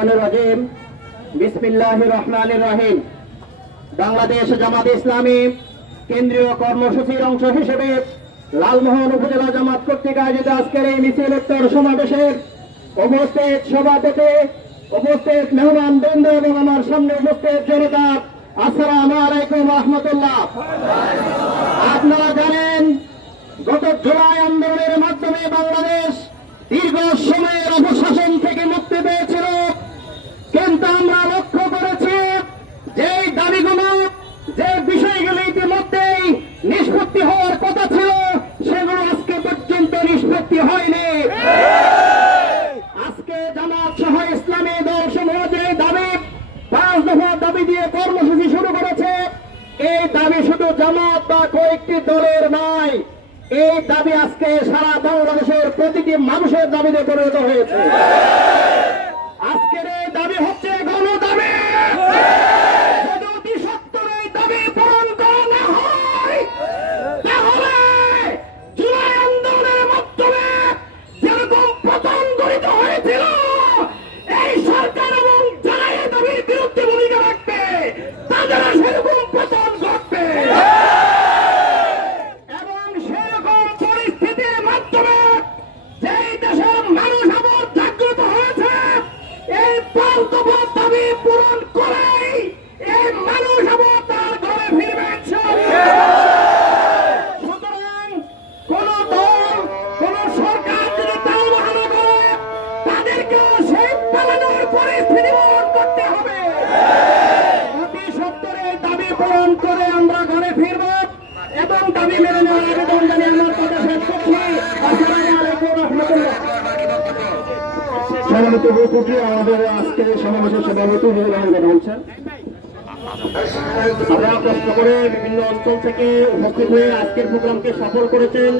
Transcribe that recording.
শাইতানির রাজিম বিসমিল্লাহির রহমানির রহিম। বাংলাদেশ জামাত ইসলামী কেন্দ্রীয় কর্মসূচির অংশ হিসেবে লালমোহন উপজেলা জামাত কর্তৃক আয়োজিত আজকের এই মিছিল উত্তর সমাবেশের উপস্থিত সভাপতি, উপস্থিত মেহমানবৃন্দ এবং আমার সামনে উপস্থিত জনতা, আসসালামু আলাইকুম ওয়া রাহমাতুল্লাহ। আপনারা জানেন, গত জুলাই আন্দোলনের মাধ্যমে বাংলাদেশ দীর্ঘ সময়ের অপশাসন থেকে মুক্তি পেয়েছিল, কিন্তু আমরা লক্ষ্য করেছি যে দাবিগুলো, যে বিষয়গুলো ইতিমধ্যেই নিষ্পত্তি হওয়ার কথা ছিল, সেগুলো আজকে পর্যন্ত নিষ্পত্তি হয়নি। আজকে জামাত সহ ইসলামী দল সমূহ যে দাবি, 5 দফা দাবি দিয়ে কর্মসূচি শুরু করেছে, এই দাবি শুধু জামাত বা কয়েকটি দলের নয়, এই দাবি আজকে সারা বাংলাদেশের প্রতিটি মানুষের দাবিতে পরিণত হয়েছে। আজকের এই দাবি হচ্ছে গণদাবি। যদি সত্তর এই দাবি পূরণ করা না হয়, তাহলে জুলাই আন্দোলনের মাধ্যমে যেরকম পতন গঠিত হয়েছিল, এই সরকার এবং যারা এই দাবির বিরুদ্ধে ভূমিকা রাখবে, তাদের সেরকম পতন ঘটবে। এবং সেরকম পরিস্থিতির মাধ্যমে যেই দেশের মানুষ আবার জাগ্রত হয়েছে, এই 5 দফা দাবি পূরণ করেই এই মানুষ আবার তার ঘরে ফিরবে ইনশাআল্লাহ। সুতরাং কোন দল, কোন সরকার যদি তাও বাহানা করে, তাদেরকেও সেই পালানোর পরিস্থিতি বরণ করতে হবে। অতি সত্বর এই দাবি পূরণ করে আমরা ঘরে ফিরব এবং দাবি মেনে নেওয়ার আবেদন জানিয়ে আমার কথা শেষ করছি। আসসালামু আলাইকুম ওয়া রাহমাতুল্লাহ। সম্মানিত উপস্থিতি, আমাদের আজকের সমাবেশের সভাপতি রুহুল আমিন কথা বলছেন। আপনারা কষ্ট করে বিভিন্ন অঞ্চল থেকে উপস্থিত হয়ে আজকের প্রোগ্রামকে সফল করেছেন।